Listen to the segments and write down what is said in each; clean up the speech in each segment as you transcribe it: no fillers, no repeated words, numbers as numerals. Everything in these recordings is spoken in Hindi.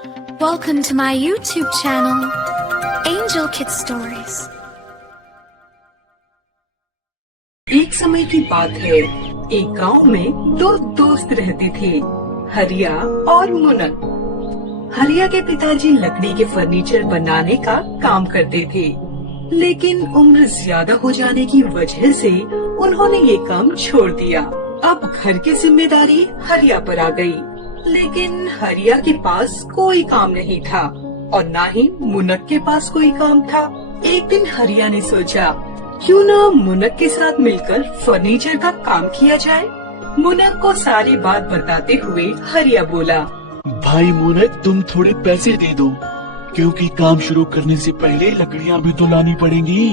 Welcome to my YouTube channel, Angel Kid Stories. एक समय की बात है, एक गांव में दो दोस्त रहते थे, हरिया और मुनक। हरिया के पिताजी लकड़ी के फर्नीचर बनाने का काम करते थे, लेकिन उम्र ज्यादा हो जाने की वजह से उन्होंने ये काम छोड़ दिया। अब घर की जिम्मेदारी हरिया पर आ गई, लेकिन हरिया के पास कोई काम नहीं था और न ही मुनक के पास कोई काम था। एक दिन हरिया ने सोचा, क्यों न मुनक के साथ मिलकर फर्नीचर का काम किया जाए। मुनक को सारी बात बताते हुए हरिया बोला, भाई मुनक, तुम थोड़े पैसे दे दो, क्योंकि काम शुरू करने से पहले लकड़ियाँ भी तो लानी पड़ेंगी।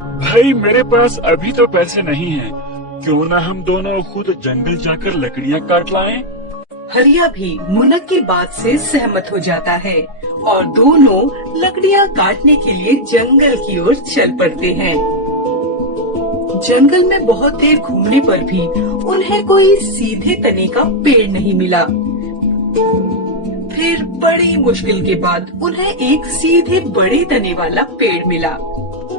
भाई मेरे पास अभी तो पैसे नहीं हैं, क्यों ना हम दोनों खुद जंगल जाकर लकड़ियाँ काट लाएं? हरिया भी मुनक की बात से सहमत हो जाता है और दोनों लकड़ियाँ काटने के लिए जंगल की ओर चल पड़ते हैं। जंगल में बहुत देर घूमने पर भी उन्हें कोई सीधे तने का पेड़ नहीं मिला। फिर बड़ी मुश्किल के बाद उन्हें एक सीधे बड़े तने वाला पेड़ मिला।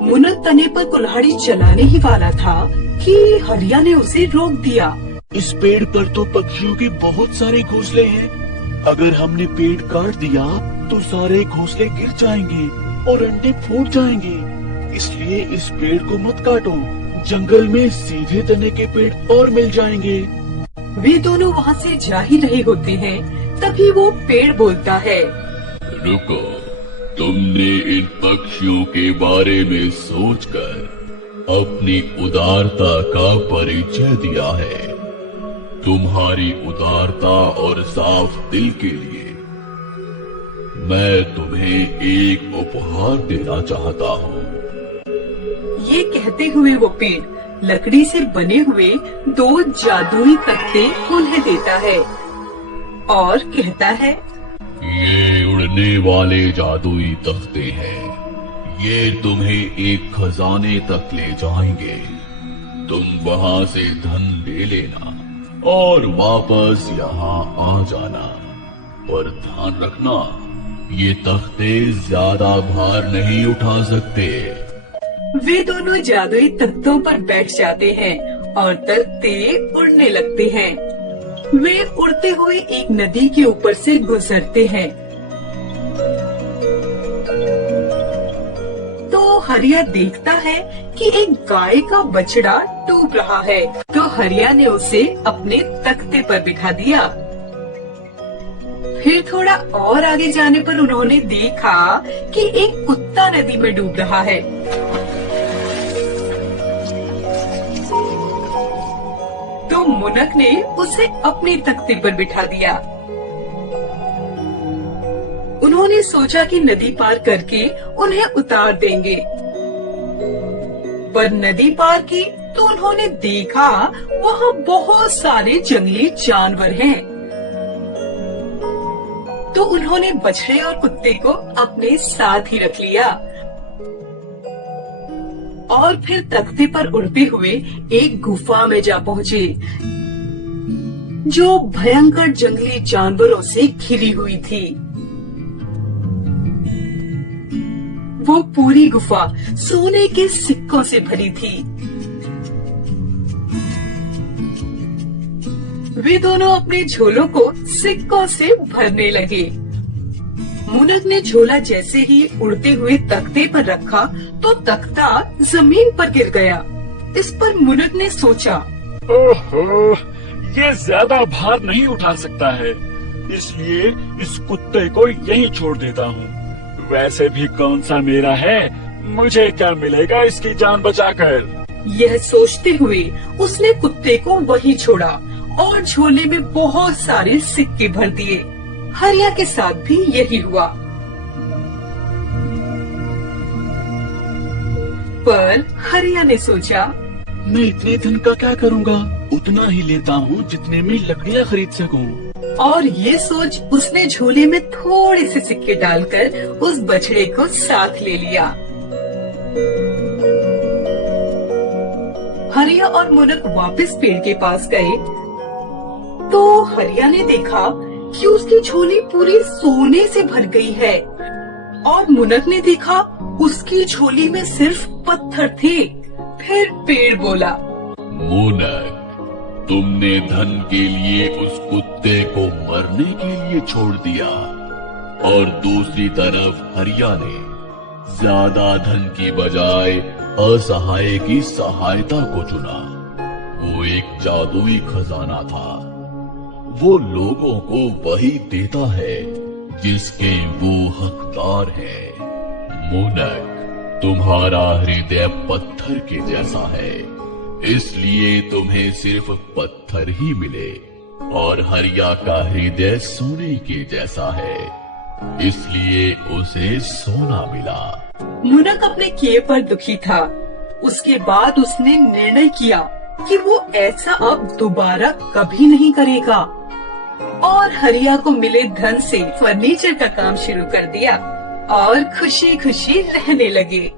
मुनक तने पर कुल्हाड़ी चलाने ही वाला था कि हरिया ने उसे रोक दिया। इस पेड़ पर तो पक्षियों के बहुत सारे घोंसले हैं। अगर हमने पेड़ काट दिया तो सारे घोंसले गिर जाएंगे और अंडे फूट जाएंगे। इसलिए इस पेड़ को मत काटो, जंगल में सीधे तने के पेड़ और मिल जाएंगे। वे दोनों वहाँ से जा ही रहे होते हैं, तभी वो पेड़ बोलता है, रुको, तुमने इन पक्षियों के बारे में सोचकर अपनी उदारता का परिचय दिया है। तुम्हारी उदारता और साफ दिल के लिए मैं तुम्हें एक उपहार देना चाहता हूँ। ये कहते हुए वो पेड़ लकड़ी से बने हुए दो जादुई तख्ते उन्हें देता है और कहता है, ये उड़ने वाले जादुई तख्ते हैं। ये तुम्हें एक खजाने तक ले जाएंगे। तुम वहाँ से धन ले लेना और वापस यहाँ आ जाना। पर ध्यान रखना, ये तख्ते ज्यादा भार नहीं उठा सकते। वे दोनों जादुई तख्तों पर बैठ जाते हैं और तख्ते उड़ने लगते हैं। वे उड़ते हुए एक नदी के ऊपर से गुजरते हैं। तो हरिया देखता है कि एक गाय का बछड़ा डूब रहा है, तो हरिया ने उसे अपने तख्ते पर बिठा दिया। फिर थोड़ा और आगे जाने पर उन्होंने देखा कि एक कुत्ता नदी में डूब रहा है। तो मुनक ने उसे अपने तख्ते पर बिठा दिया। उन्होंने सोचा कि नदी पार करके उन्हें उतार देंगे, पर नदी पार की तो उन्होंने देखा वहाँ बहुत सारे जंगली जानवर हैं। तो उन्होंने बछड़े और कुत्ते को अपने साथ ही रख लिया और फिर तख्ते पर उड़ते हुए एक गुफा में जा पहुँचे, जो भयंकर जंगली जानवरों से घिरी हुई थी। वो पूरी गुफा सोने के सिक्कों से भरी थी। वे दोनों अपने झोलों को सिक्कों से भरने लगे। मुनक ने झोला जैसे ही उड़ते हुए तख्ते पर रखा तो तख्ता जमीन पर गिर गया। इस पर मुनक ने सोचा, ओहो, ये ज्यादा भार नहीं उठा सकता है, इसलिए इस कुत्ते को यहीं छोड़ देता हूँ। वैसे भी कौन सा मेरा है, मुझे क्या मिलेगा इसकी जान बचाकर। यह सोचते हुए उसने कुत्ते को वहीं छोड़ा और झोले में बहुत सारे सिक्के भर दिए। हरिया के साथ भी यही हुआ, पर हरिया ने सोचा, मैं इतने धन का क्या करूँगा, उतना ही लेता हूँ जितने में लकड़ियाँ खरीद सकूँ। और ये सोच उसने झोले में थोड़े से सिक्के डालकर उस बछड़े को साथ ले लिया। हरिया और मुनक वापस पेड़ के पास गए तो हरिया ने देखा कि उसकी झोली पूरी सोने से भर गई है और मुनक ने देखा उसकी झोली में सिर्फ पत्थर थे। फिर पेड़ बोला, मुनक, तुमने धन के लिए उस कुत्ते को मरने के लिए छोड़ दिया और दूसरी तरफ हरिया ने ज्यादा धन की बजाय असहाय की सहायता को चुना। वो एक जादुई खजाना था। वो लोगों को वही देता है जिसके वो हकदार है। मुनक, तुम्हारा हृदय पत्थर के जैसा है, इसलिए तुम्हें सिर्फ पत्थर ही मिले, और हरिया का हृदय सोने के जैसा है, इसलिए उसे सोना मिला। मुनक अपने किए पर दुखी था। उसके बाद उसने निर्णय किया कि वो ऐसा अब दोबारा कभी नहीं करेगा और हरिया को मिले धन से फर्नीचर का काम शुरू कर दिया और खुशी खुशी रहने लगे।